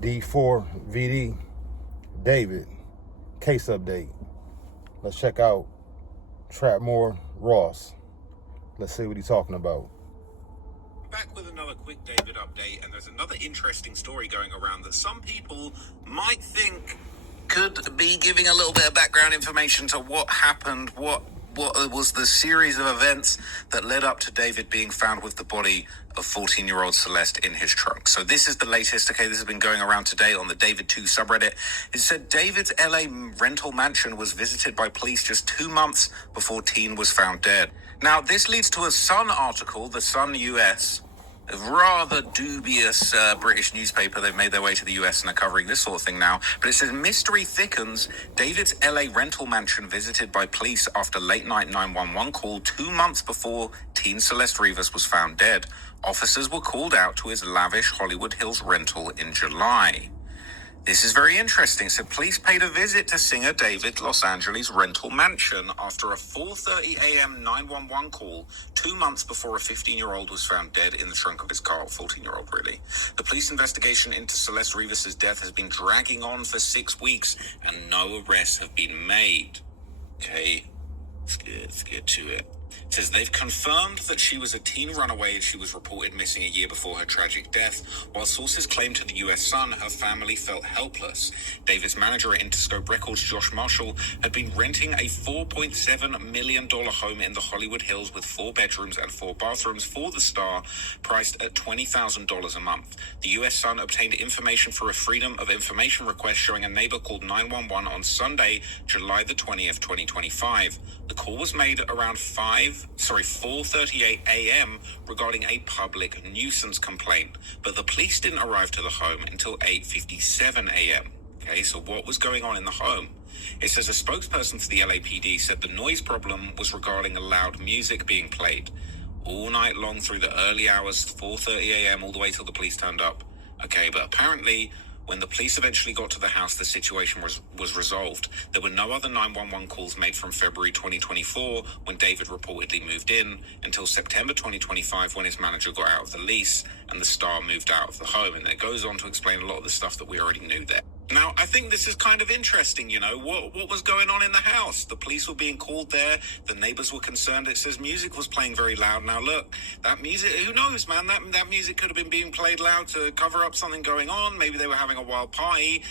D4VD, David, case update. Let's check out Trapmore Ross. Let's see what he's talking about. Back with another quick David update, and there's another interesting story going around that some people might think could be giving a little bit of background information to what happened, what was the series of events that led up to David being found with the body of 14-year-old Celeste in his trunk. So this is the latest. Okay, this has been going around today on the David2 subreddit. It said David's LA rental mansion was visited by police just 2 months before teen was found dead. Now, this leads to a Sun article, the Sun US, a rather dubious British newspaper. They've made their way to the US and are covering this sort of thing now. But it says, mystery thickens. David's LA rental mansion visited by police after late night 911 call 2 months before teen Celeste Rivas was found dead. Officers were called out to his lavish Hollywood Hills rental in July. This is very interesting. So police paid a visit to singer David Los Angeles' rental mansion after a 4:30 a.m. 911 call 2 months before a 15-year-old was found dead in the trunk of his car. 14-year-old, really. The police investigation into Celeste Rivas' death has been dragging on for 6 weeks and no arrests have been made. Okay, let's get to it. It says they've confirmed that she was a teen runaway and she was reported missing a year before her tragic death. While sources claim to the US Sun her family felt helpless. David's manager at Interscope Records, Josh Marshall, had been renting a $4.7 million home in the Hollywood Hills with 4 bedrooms and 4 bathrooms for the star, priced at $20,000 a month. The US Sun obtained information for a Freedom of Information request showing a neighbor called 911 on Sunday, July the 20th, 2025. The call was made around 4:38 a.m. regarding a public nuisance complaint, but the police didn't arrive to the home until 8:57 a.m. Okay, so what was going on in the home? It says a spokesperson for the LAPD said the noise problem was regarding loud music being played all night long through the early hours, 4:30 a.m. all the way till the police turned up. Okay, but apparently when the police eventually got to the house, the situation was resolved. There were no other 911 calls made from February 2024, when David reportedly moved in, until September 2025, when his manager got out of the lease and the star moved out of the home. And it goes on to explain a lot of the stuff that we already knew there. Now, I think this is kind of interesting, what was going on in the house? The police were being called there. The neighbors were concerned. It says music was playing very loud. Now, look, that music, who knows, man? That music could have been being played loud to cover up something going on. Maybe they were having a wild party.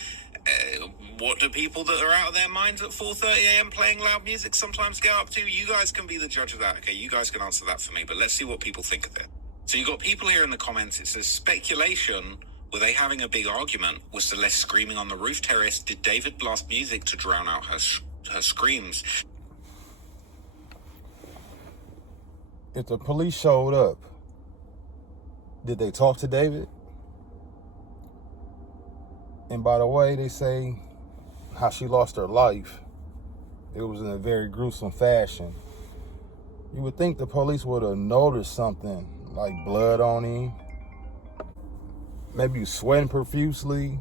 What do people that are out of their minds at 4:30 a.m. playing loud music sometimes get up to? You guys can be the judge of that. Okay, you guys can answer that for me, but let's see what people think of it. So you got people here in the comments. It says speculation. Were they having a big argument? Was Celeste screaming on the roof terrace? Did David blast music to drown out her screams? If the police showed up, did they talk to David? And by the way, they say how she lost her life, it was in a very gruesome fashion. You would think the police would have noticed something like blood on him. Maybe sweating profusely.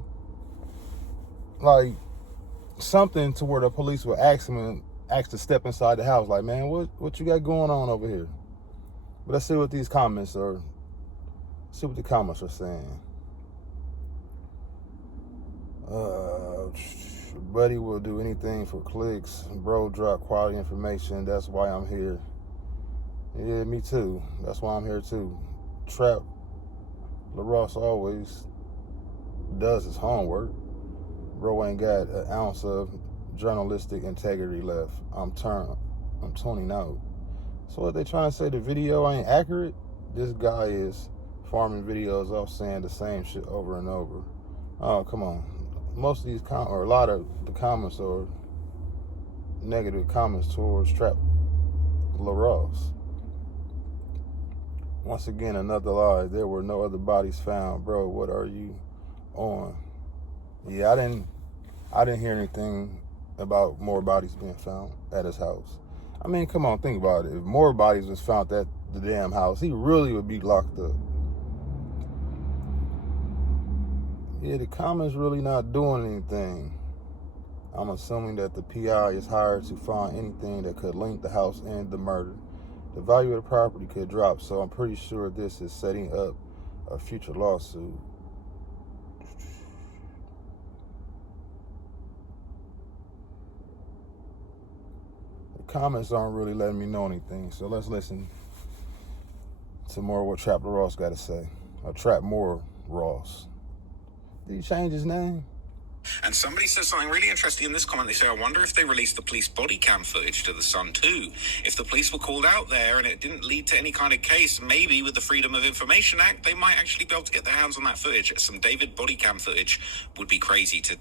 Like something to where the police would ask to step inside the house. Like, man, what you got going on over here? But let's see what these comments are. See what the comments are saying. Buddy will do anything for clicks. Bro, drop quality information. That's why I'm here. Yeah, me too. That's why I'm here too. Trap LaRosse always does his homework. Bro ain't got an ounce of journalistic integrity left. I'm tuning out. So what they trying to say, the video ain't accurate? This guy is farming videos off saying the same shit over and over. Oh, come on. Most of these or a lot of the comments are negative comments towards Trap LaRosse. Once again, another lie. There were no other bodies found. Bro, what are you on? Yeah, I didn't hear anything about more bodies being found at his house. I mean, come on, think about it. If more bodies was found at the damn house, he really would be locked up. Yeah, the comments really not doing anything. I'm assuming that the PI is hired to find anything that could link the house and the murder. The value of the property could drop, so I'm pretty sure this is setting up a future lawsuit. comments aren't really letting me know anything. So let's listen to more what Trap Ross got to say. Or Trap More Ross. Did he change his name? And somebody says something really interesting in this comment. They say, I wonder if they released the police body cam footage to the Sun too. If the police were called out there and it didn't lead to any kind of case, maybe with the Freedom of Information Act, they might actually be able to get their hands on that footage. Some David body cam footage would be crazy to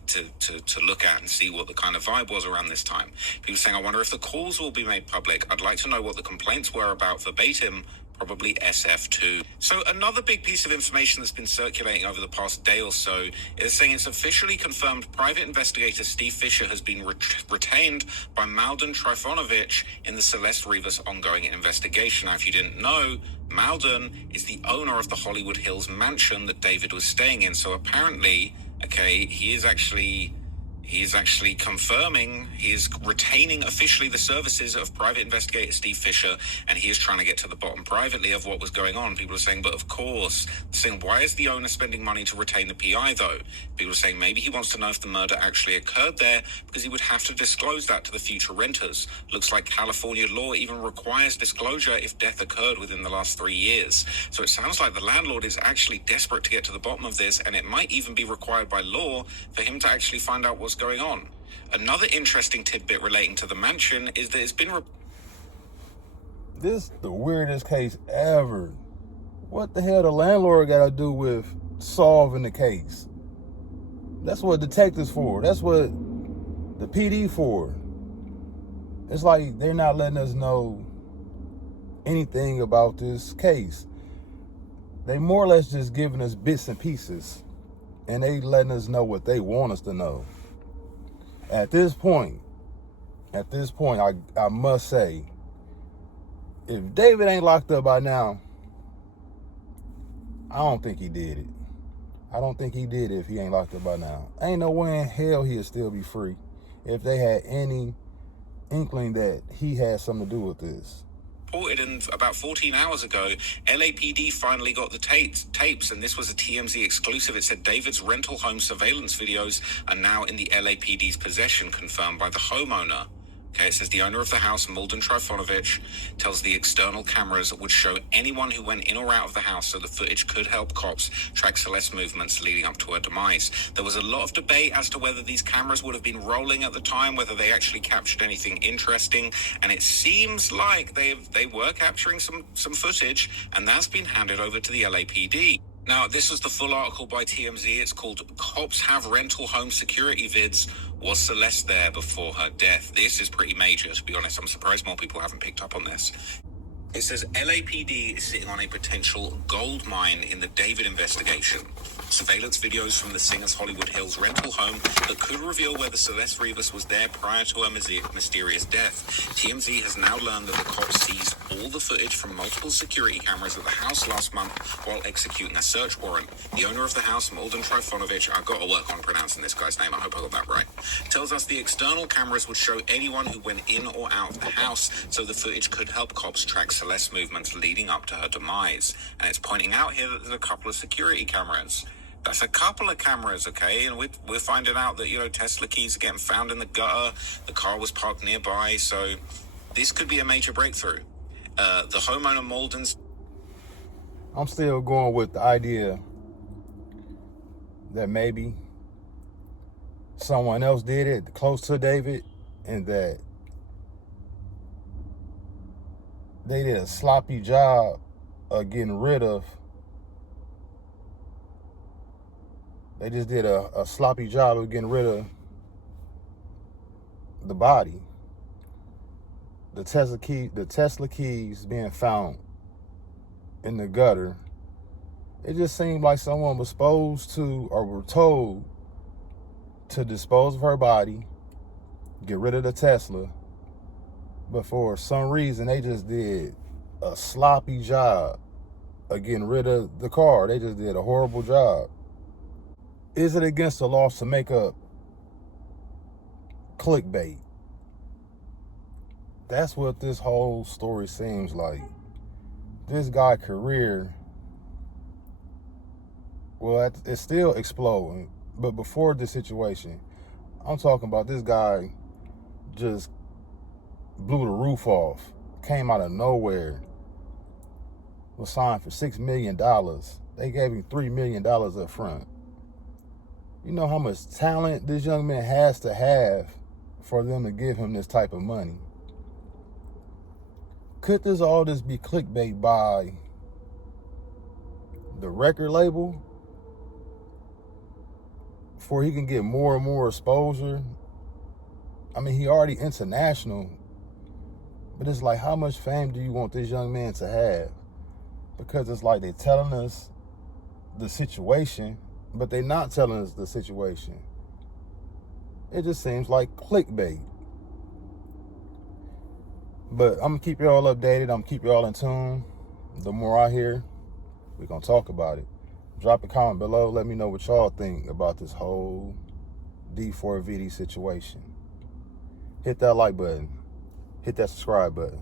look at and see what the kind of vibe was around this time. People saying, I wonder if the calls will be made public. I'd like to know what the complaints were about verbatim. Probably SF2. So another big piece of information that's been circulating over the past day or so is saying it's officially confirmed private investigator Steve Fisher has been retained by Malden Trifonovich in the Celeste Rivas ongoing investigation. Now, if you didn't know, Malden is the owner of the Hollywood Hills mansion that David was staying in. So apparently, he is actually confirming, he is retaining officially the services of private investigator Steve Fisher, and he is trying to get to the bottom privately of what was going on. People are saying, but of course, saying, why is the owner spending money to retain the PI though? People are saying maybe he wants to know if the murder actually occurred there, because he would have to disclose that to the future renters. Looks like California law even requires disclosure if death occurred within the last 3 years. So it sounds like the landlord is actually desperate to get to the bottom of this, and it might even be required by law for him to actually find out what's going on. Another interesting tidbit relating to the mansion is that it's been... This the weirdest case ever. What the hell the landlord got to do with solving the case? That's what detectives for. That's what the PD for. It's like they're not letting us know anything about this case. They more or less just giving us bits and pieces, and they letting us know what they want us to know. At this point, I must say, if David ain't locked up by now, I don't think he did it. I don't think he did it if he ain't locked up by now. Ain't no way in hell he'll still be free if they had any inkling that he had something to do with this. Reported in about 14 hours ago, LAPD finally got the tapes, and this was a TMZ exclusive. It said David's rental home surveillance videos are now in the LAPD's possession, confirmed by the homeowner. Okay, it says the owner of the house, Malden Trifonovich, tells the external cameras would show anyone who went in or out of the house, so the footage could help cops track Celeste's movements leading up to her demise. There was a lot of debate as to whether these cameras would have been rolling at the time, whether they actually captured anything interesting, and it seems like they were capturing some footage, and that's been handed over to the LAPD. Now, this was the full article by TMZ. It's called Cops Have Rental Home Security Vids. Was Celeste there before her death? This is pretty major, to be honest. I'm surprised more people haven't picked up on this. It says LAPD is sitting on a potential gold mine in the David investigation. Surveillance videos from the singer's Hollywood Hills rental home that could reveal whether Celeste Rivas was there prior to her mysterious death. TMZ has now learned that the cops seized all the footage from multiple security cameras at the house last month while executing a search warrant. The owner of the house, Malden Trifonovich, I've got to work on pronouncing this guy's name, I hope I got that right, tells us the external cameras would show anyone who went in or out of the house, so the footage could help cops track Celeste's movements leading up to her demise. And it's pointing out here that there's a couple of security cameras. That's a couple of cameras, okay? And we're finding out that, Tesla keys are getting found in the gutter. The car was parked nearby, so this could be a major breakthrough. The homeowner Malden's... I'm still going with the idea that maybe someone else did it close to David, and that they did a sloppy job of getting rid of. They just did a sloppy job of getting rid of the body. The Tesla keys being found in the gutter. It just seemed like someone was supposed to, or were told to dispose of her body, get rid of the Tesla, but for some reason they just did a sloppy job of getting rid of the car. They just did a horrible job. Is it against the law to make up clickbait? That's what this whole story seems like. This guy's career, well, it's still exploding. But before this situation, I'm talking about this guy just blew the roof off, came out of nowhere, was signed for $6 million. They gave him $3 million up front. You know how much talent this young man has to have for them to give him this type of money. Could all this be clickbait by the record label for he can get more and more exposure? I mean, he already international, but it's like, how much fame do you want this young man to have? Because it's like they're telling us the situation, but they're not telling us the situation. It just seems like clickbait. But I'm going to keep y'all updated. I'm going to keep y'all in tune. The more I hear, we're going to talk about it. Drop a comment below. Let me know what y'all think about this whole D4VD situation. Hit that like button. Hit that subscribe button.